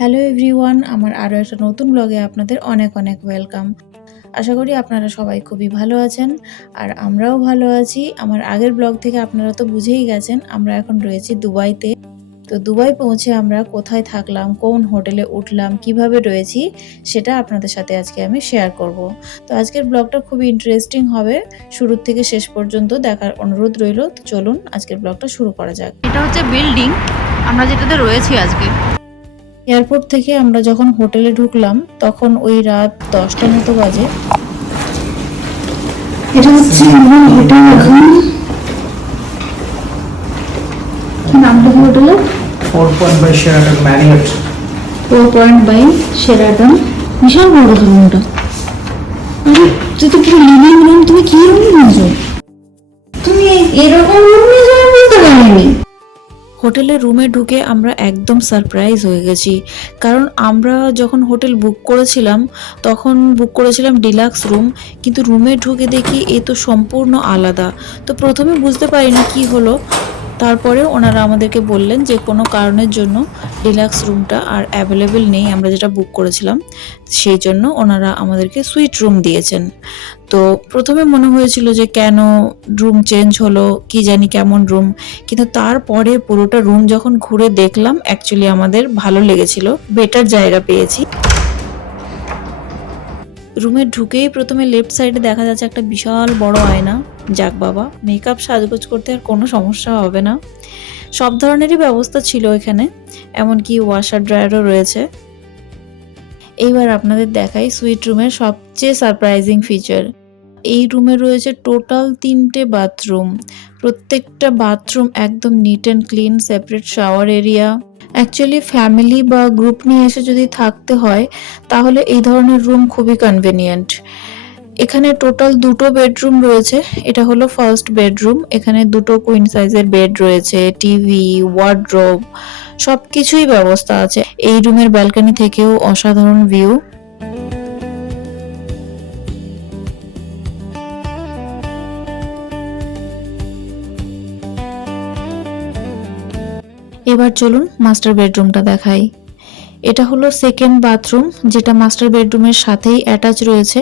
Hello everyone, আমার আরও একটা নতুন ব্লগে আপনাদের অনেক অনেক ওয়েলকাম। আশা করি আপনারা সবাই খুবই ভালো আছেন আর আমরাও ভালো আছি। আমার আগের ব্লগ থেকে আপনারা তো বুঝেই গেছেন আমরা এখন রয়েছি দুবাইতে। তো দুবাই পৌঁছে আমরা কোথায় থাকলাম, কোন হোটেলে উঠলাম, কিভাবে রয়েছি সেটা আপনাদের সাথে আজকে আমি শেয়ার করব। তো আজকের ব্লগটা খুবই ইন্টারেস্টিং হবে, শুরু থেকে শেষ পর্যন্ত দেখার অনুরোধ রইল। তো চলুন আজকের ব্লগটা শুরু করা যাক। এটা হচ্ছে বিল্ডিং আমরা যেটাতে রয়েছি আজকে। এয়ারপোর্ট থেকে আমরা যখন হোটেলে ঢুকলাম তখন ওই রাত 10টা মতো বাজে। এটা হচ্ছে আমার হোটেল। এখন কি নামটা হোটেলের? 4 Point by Sheraton Marriott. 4 Point by Sheraton। বিশাল বড় রুমটা। আরে তুই তো পুরো লিভিং রুম, তুমি কি রুম নিয়েছো? তুমি এরকম রুম নিয়েছো আমি বুঝতে পারিনি। হোটেলের রুমে ঢুকে আমরা একদম সারপ্রাইজ হয়ে গেছি, কারণ আমরা যখন হোটেল বুক করেছিলাম তখন বুক করেছিলাম ডিলাক্স রুম, কিন্তু রুমে ঢুকে দেখি এ তো সম্পূর্ণ আলাদা। তো প্রথমে বুঝতে পারিনি কি হলো, তারপরে ওনারা আমাদেরকে বললেন যে কোনো কারণের জন্য ডিলাক্স রুমটা আর অ্যাভেলেবেল নেই আমরা যেটা বুক করেছিলাম, সেই জন্য ওনারা আমাদেরকে সুইট রুম দিয়েছেন। তো প্রথমে মনে হয়েছিল যে কেন রুম চেঞ্জ হলো, কি জানি কেমন রুম, কিন্তু তারপরে পুরোটা রুম যখন ঘুরে দেখলাম অ্যাকচুয়ালি আমাদের ভালো লেগেছিল, বেটার জায়গা পেয়েছি। রুমে ঢুকেই প্রথমে লেফট সাইডে দেখা যাচ্ছে একটা বিশাল বড় আয়না। যাক বাবা, মেকআপ সাজগোজ করতে আর কোনো সমস্যা হবে না। সব ধরনেরই ব্যবস্থা ছিল এখানে, এমনকি ওয়াশার ড্রায়ারও রয়েছে। এইবার আপনাদের দেখাই সুইট রুমের সবচেয়ে সারপ্রাইজিং ফিচার। এই রুমে রয়েছে টোটাল 3টে বাথরুম। প্রত্যেকটা বাথরুম একদম NEET and clean, separate shower area. Actually family বা গ্রুপ নিয়ে এসে যদি থাকতে হয় তাহলে এই ধরনের রুম খুবই কনভেনিয়েন্ট। এখানে টোটাল 2টো বেডরুম রয়েছে। এটা হলো ফার্স্ট বেডরুম। এখানে 2টো কুইন সাইজের বেড রয়েছে, টিভি, ওয়ার্ডরোব, সবকিছুই ব্যবস্থা আছে। এই রুমের ব্যালকনি থেকেও অসাধারণ ভিউ। এবার চলুন মাস্টার বেডরুমটা দেখাই। এটা হলো সেকেন্ড বাথরুম, যেটা মাস্টার বেডরুমের সাথেই অ্যাটাচ রয়েছে।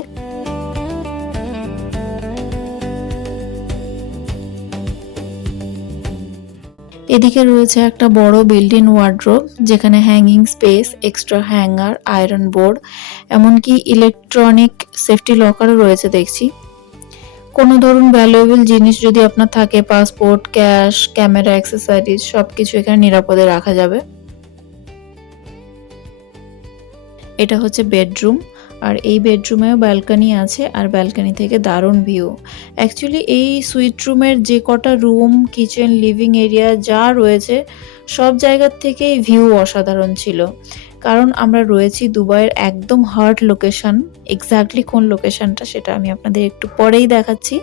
এদিকে রয়েছে একটা বড় বিল্ট ইন ওয়ার্ডরোব, যেখানে hanging space, extra hanger, iron board, এমনকি ইলেকট্রনিক সেফটি লকারও রয়েছে দেখছি। কোনো ধরুন ভ্যালুয়েবল জিনিস যদি আপনার থাকে, পাসপোর্ট, ক্যাশ, ক্যামেরা, অ্যাক্সেসরিজ, সবকিছু এখানে নিরাপদে রাখা যাবে। এটা হচ্ছে বেডরুম, আর এই বেডরুমেও ব্যালকনি আছে, আর ব্যালকনি থেকে দারুণ ভিউ। অ্যাকচুয়ালি এই সুইট রুমের যে কটা রুম, কিচেন, লিভিং এরিয়া যা রয়েছে সব জায়গার থেকেই ভিউ অসাধারণ ছিল। কারণ আমরা রয়েছি দুবাইয়ের একদম হার্ট লোকেশন। এক্স্যাক্টলি কোন লোকেশনটা সেটা আমি আপনাদের একটু পরেই দেখাচ্ছি।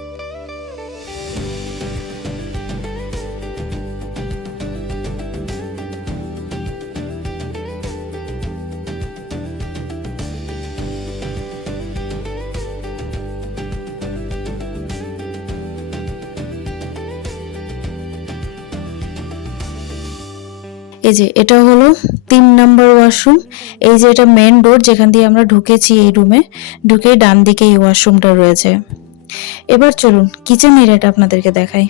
এই যে এটা হলো 3 নম্বর ওয়াশরুম। এই যে এটা মেন ডোর, যেখান দিয়ে আমরা ঢুকেছি এই রুমে, ঢুকে ডান দিকে এই ওয়াশরুমটা রয়েছে। এবার চলুন কিচেন এরিয়াটা আপনাদেরকে দেখাই।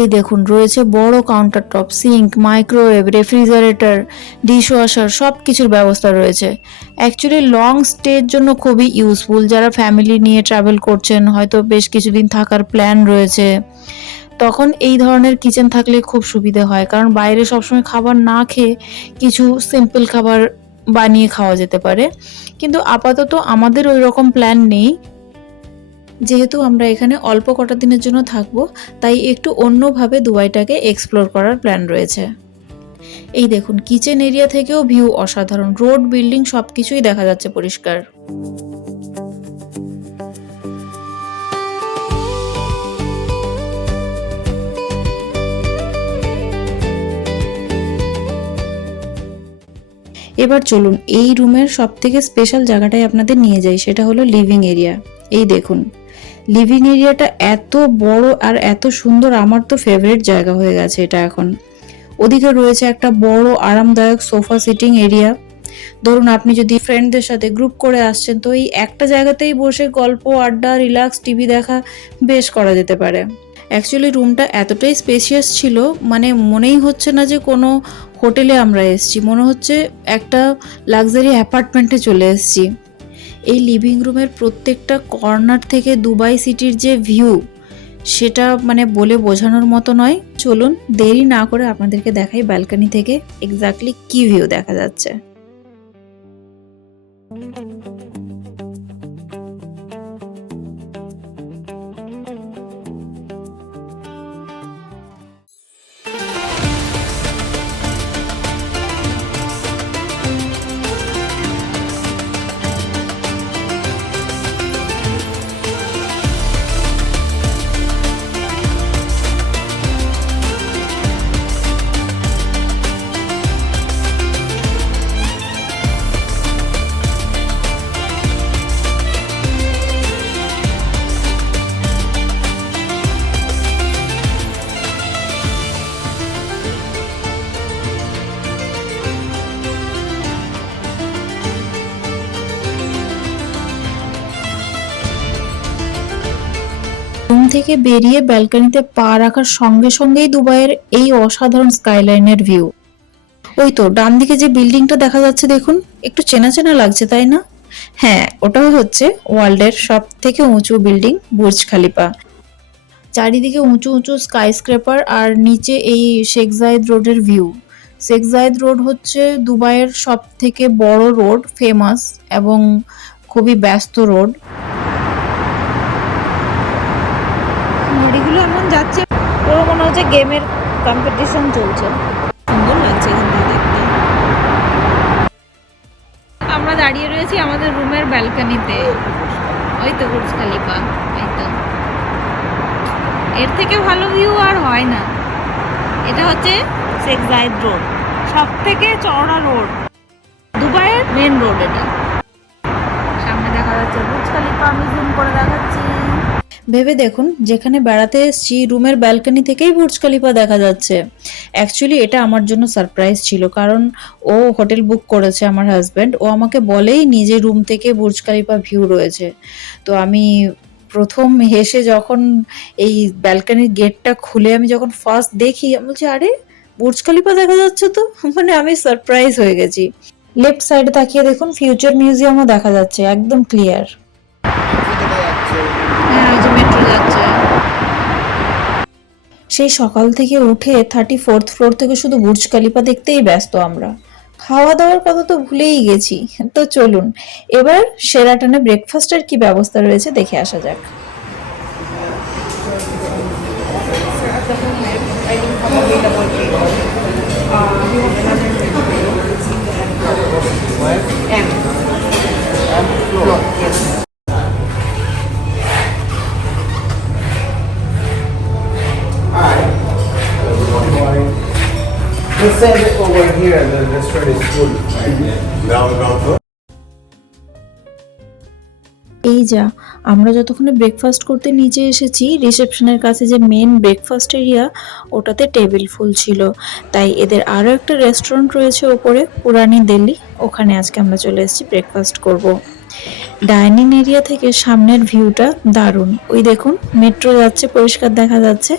এই দেখুন, রয়েছে বড় counter top, sink, microwave, refrigerator, dishwasher, সব কিছুর ব্যবস্থা রয়েছে। অ্যাকচুয়ালি লং স্টের জন্য খুবই ইউজফুল। যারা ফ্যামিলি নিয়ে ট্রাভেল করছেন, হয়তো বেশ কিছুদিন থাকার প্ল্যান রয়েছে, তখন এই ধরনের কিচেন থাকলে খুব সুবিধা হয়। কারণ বাইরে সবসময় খাবার না খেয়ে কিছু সিম্পল খাবার বানিয়ে খাওয়া যেতে পারে, কিন্তু আপাতত আমাদের ওই রকম প্ল্যান নেই। যেহেতু আমরা এখানে অল্প কটা দিনের জন্য থাকবো, তাই একটু অন্যভাবে দুবাইটাকে এক্সপ্লোর করার প্ল্যান রয়েছে। এই দেখুন, কিচেন এরিয়া থেকেও ভিউ অসাধারণ, রোড, বিল্ডিং সবকিছুই দেখা যাচ্ছে পরিষ্কার। এবার চলুন এই রুমের সব থেকে স্পেশাল জায়গাটাই আপনাদের নিয়ে যাই, সেটা হলো লিভিং এরিয়া। এই দেখুন, লিভিং এরিয়াটা এত বড় আর এত সুন্দর, আমার তো ফেভারিট জায়গা হয়ে গেছে এটা এখন। ওদিকে রয়েছে একটা বড় আরামদায়ক সোফা সিটিং এরিয়া। ধরুন আপনি যদি ফ্রেন্ডদের সাথে গ্রুপ করে আসছেন, তো এই একটা জায়গাতেই বসে গল্প আড্ডা রিল্যাক্স টিভি দেখা বেশ করা যেতে পারে। অ্যাকচুয়ালি রুমটা এতটাই স্পেশিয়াস ছিল, মানে মনেই হচ্ছে না যে কোনো হোটেলে আমরা এসেছি, মনে হচ্ছে একটা লাক্সারি অ্যাপার্টমেন্টে চলে এসেছি। এই লিভিং রুমের প্রত্যেকটা কর্নার থেকে দুবাই সিটির যে ভিউ, সেটা মানে বলে বোঝানোর মতো নয়। চলুন দেরি না করে আপনাদেরকে দেখাই ব্যালকনি থেকে এক্স্যাক্টলি কি ভিউ দেখা যাচ্ছে। রুম থেকে বেরিয়ে ব্যালকনিতে পা রাখার সঙ্গে সঙ্গেই দুবাইয়ের এই অসাধারণ স্কাইলাইনের ভিউ। ওই তো ডান দিকে যে বিল্ডিংটা দেখা যাচ্ছে দেখুন, একটু চেনা চেনা লাগছে তাই না? হ্যাঁ, ওটাও হচ্ছে ওয়ার্ল্ডের সব থেকে উঁচু বিল্ডিং বুর্জ খালিফা। চারিদিকে উঁচু উঁচু স্কাই স্ক্রেপার আর নিচে এই শেখ জায়েদ রোডের ভিউ। শেখ জায়েদ রোড হচ্ছে দুবাইয়ের সব থেকে বড় রোড, ফেমাস এবং খুবই ব্যস্ত রোড। গাড়িগুলো এমন যাচ্ছে, পুরো মনে হচ্ছে গেমের কম্পিটিশন চলছে। সুন্দর লাগছে এখান থেকে দেখতে। আমরা দাঁড়িয়ে রয়েছি আমাদের রুমের ব্যালকনিতে। ওই তো বুর্জ খলিফা, এই তো। এর থেকে ভালো ভিউ আর হয় না। এটা হচ্ছে শেখ জায়েদ রোড, সব থেকে চওড়া রোড, দুবাইয়ের মেন রোড। এটা সামনে দেখা যাচ্ছে বুর্জ খলিফা, আমি জুম করে দেখাচ্ছি। ভেবে দেখুন, যেখানে বেড়াতে এসেছি রুমের ব্যালকনি থেকেই বুর্জ খলিফা দেখা যাচ্ছে। অ্যাকচুয়ালি এটা আমার জন্য সারপ্রাইজ ছিল, কারণ ও হোটেল বুক করেছে আমার হাজব্যান্ড, ও আমাকে বলেই নিজে রুম থেকে বুর্জ খলিফা ভিউ রয়েছে। তো আমি প্রথম হেসে যখন এই ব্যালকনির গেটটা খুলে আমি যখন ফার্স্ট দেখি, আমি বলছি আরে বুর্জ খলিফা দেখা যাচ্ছে তো, মানে আমি সারপ্রাইজ হয়ে গেছি। লেফট সাইডে তাকিয়ে দেখুন ফিউচার মিউজিয়ামও দেখা যাচ্ছে একদম ক্লিয়ার। সেই সকাল থেকে উঠে 34th ফ্লোর থেকে শুধু বুর্জ খলিফা দেখতেই ব্যস্ত আমরা। খাওয়া দাওয়ার কথা তো ভুলেই গেছি। তো চলুন এবার শেরাটনে ব্রেকফাস্টের কি ব্যবস্থা রয়েছে দেখে আসা যাক। Just send it over here, the restaurant is full. এই যা আমরা যতক্ষণে ব্রেকফাস্ট করতে নিচে এসেছি, রিসেপশনের কাছে যে মেন ব্রেকফাস্ট এরিয়া, ওটাতে টেবিল ফুল ছিল। তাই এদের আরও একটা রেস্টুরেন্ট রয়েছে ওপরে, পুরানি দিল্লি, ওখানে আজকে আমরা চলে এসেছি ব্রেকফাস্ট করব। ডাইনিং এরিয়া থেকে সামনের ভিউটা দারুণ। ওই দেখুন মেট্রো যাচ্ছে, পরিষ্কার দেখা যাচ্ছে।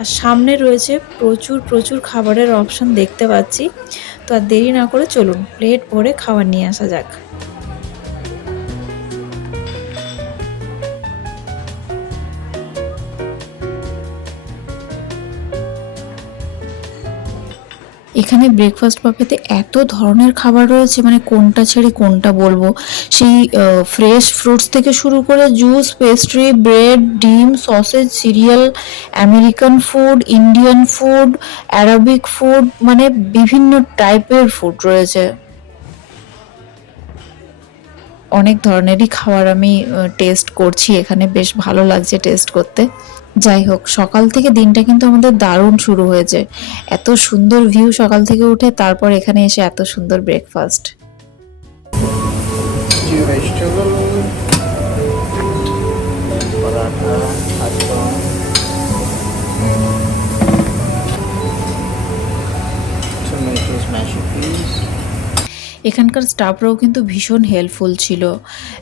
আর সামনে রয়েছে প্রচুর প্রচুর খাবারের অপশন দেখতে পাচ্ছি। তো আর দেরি না করে চলুন প্লেট ভরে খাবার নিয়ে আসা যাক। এখানে ব্রেকফাস্ট বাফেতে এত ধরনের খাবার রয়েছে, মানে কোনটা ছেড়ে কোনটা বলবো। সেই ফ্রেশ ফ্রুটস থেকে শুরু করে জুস, পেস্ট্রি, ব্রেড, ডিম, sausage, serial, American food, Indian food, Arabic food, মানে বিভিন্ন টাইপের ফুড রয়েছে। অনেক ধরনেরই খাবার আমি টেস্ট করছি এখানে, বেশ ভালো লাগছে টেস্ট করতে। যাই হোক, সকাল থেকে দিনটা কিন্তু আমাদের দারুণ শুরু হয়েছে। এত সুন্দর ভিউ সকাল থেকে উঠে, তারপর এখানে এসে এত সুন্দর breakfast. Stew vegetable, paratha, atom, tomatoes, mashed peas. এখানকার স্টাফরাও কিন্তু ভীষণ হেল্পফুল ছিল।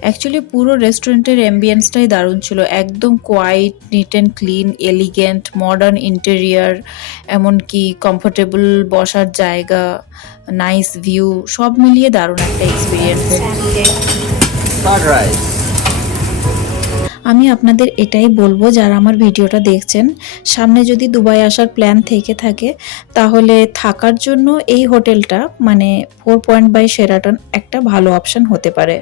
অ্যাকচুয়ালি পুরো রেস্টুরেন্টের অ্যাম্বিয়েন্সটাই দারুণ ছিল, একদম quiet, neat and clean, elegant, modern interior, এমনকি কমফোর্টেবল বসার জায়গা, নাইস ভিউ, সব মিলিয়ে দারুণ একটা এক্সপিরিয়েন্স। Curd rice. আমি আপনাদের এটাই বলবো, যারা আমার ভিডিওটা দেখছেন, সামনে যদি দুবাই আসার প্ল্যান থেকে থাকে, তাহলে থাকার জন্য এই হোটেলটা মানে 4 পয়েন্ট বাই শেরাটন একটা ভালো অপশন হতে পারে।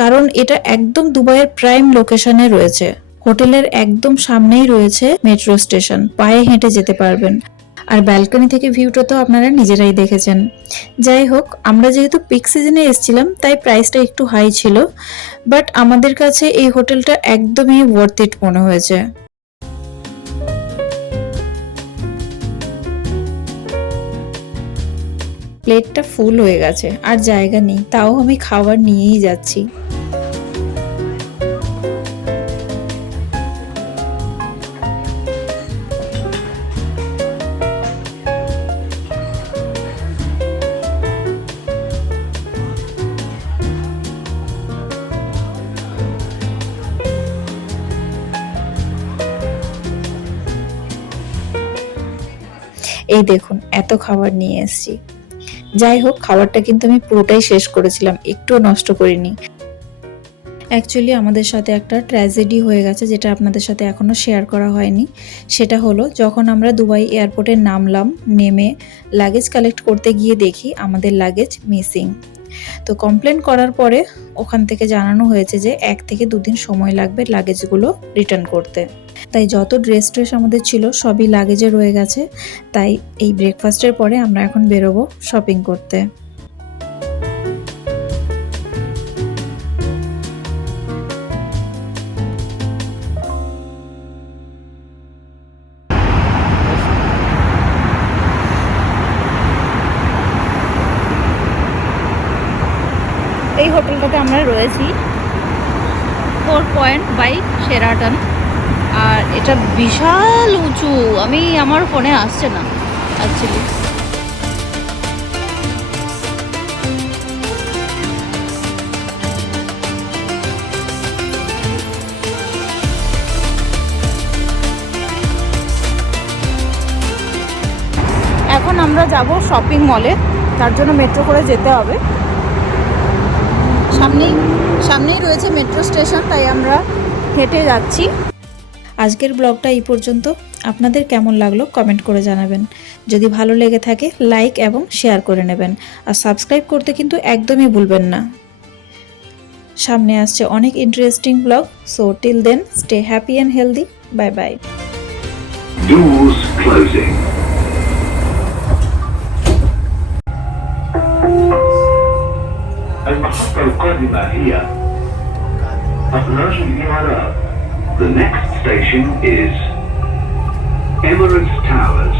কারণ এটা একদম দুবাইয়ের প্রাইম লোকেশনে রয়েছে। হোটেলের একদম সামনেই রয়েছে মেট্রো স্টেশন, পায়ে হেঁটে যেতে পারবেন। আর ব্যালকনি থেকে ভিউটা তো আপনারা নিজেরাই দেখেছেন। যাই হোক, আমরা যেহেতু পিক সিজনে এসেছিলাম, তাই প্রাইসটা একটু হাই ছিল, বাট আমাদের কাছে এই হোটেলটা একদমই ওয়ার্থ ইট মনে হয়েছে। প্লেটটা ফুল হয়ে গেছে, আর জায়গা নেই, তাও আমি খাবার নিয়েই যাচ্ছি। এই দেখুন, এত খাবার নিয়ে এসেছি। যাই হোক, খাবারটা কিন্তু আমি পুরোটাই শেষ করেছিলাম, একটুও নষ্ট করিনি। অ্যাকচুয়ালি আমাদের সাথে একটা ট্র্যাজেডি হয়ে গেছে, যেটা আপনাদের সাথে এখনও শেয়ার করা হয়নি। সেটা হলো, যখন আমরা দুবাই এয়ারপোর্টে নামলাম, নেমে লাগেজ কালেক্ট করতে গিয়ে দেখি আমাদের লাগেজ মিসিং। তো কমপ্লেন করার পরে ওখান থেকে জানানো হয়েছে যে 1 থেকে 2 দিন সময় লাগবে লাগেজগুলো রিটার্ন করতে। তাই যত ড্রেস আমাদের ছিল সবই লাগেজে রয়ে গেছে। তাই এই ব্রেকফাস্টের পরে আমরা এখন বেরোবো শপিং করতে। এই হোটেলটাতে আমরা রয়েছি, 4 পয়েন্ট বাই শেরাটন। আর এটা বিশাল উঁচু, আমার ফোনে আসছে না অ্যাকচুয়ালি। এখন আমরা যাব শপিং মলে, তার জন্য মেট্রো করে যেতে হবে। সামনেই রয়েছে মেট্রো স্টেশন, তাই আমরা হেঁটে যাচ্ছি। আজকের ব্লগটা এই পর্যন্ত। আপনাদের কেমন লাগলো কমেন্ট করে জানাবেন। যদি ভালো লেগে থাকে লাইক এবং শেয়ার করে নেবেন, আর সাবস্ক্রাইব করতে কিন্তু একদমই ভুলবেন না। সামনে আসছে অনেক interesting blog. So till then, stay happy and healthy. Bye bye. Doors closing. المحطة القادمة هي أخراج الإمارات. The next station is Emirates Towers.